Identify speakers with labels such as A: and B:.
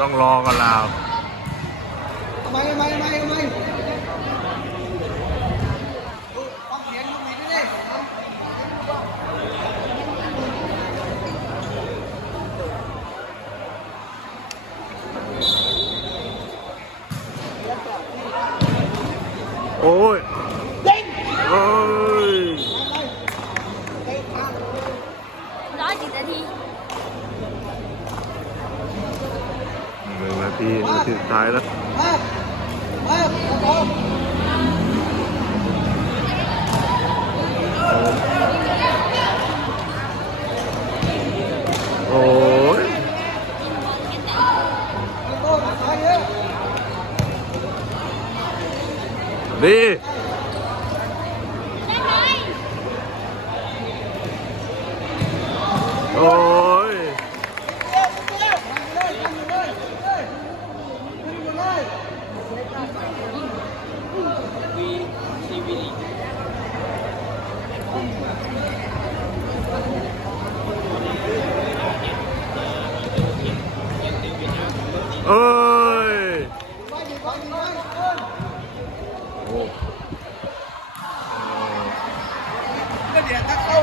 A: ต้องรอกันแล้ว
B: ทำไมทำไมทำไมทำไมฟังเสียงลูกหมีด้วยดิ
A: โอ้ย
B: เด้ง
A: โอ้ย
B: เตะขา
C: ร้อยกี่นาที
A: นึ่งนาทีนาทีสุดท้ายแล้วโอ้ยดีโอ้ย
B: เร็วเร็วทำเลยทำเลยเลยทำเลย
A: เอ้ย
B: เอิ้น
A: โอ้
B: ก็เดี๋ยวถ้าเข้า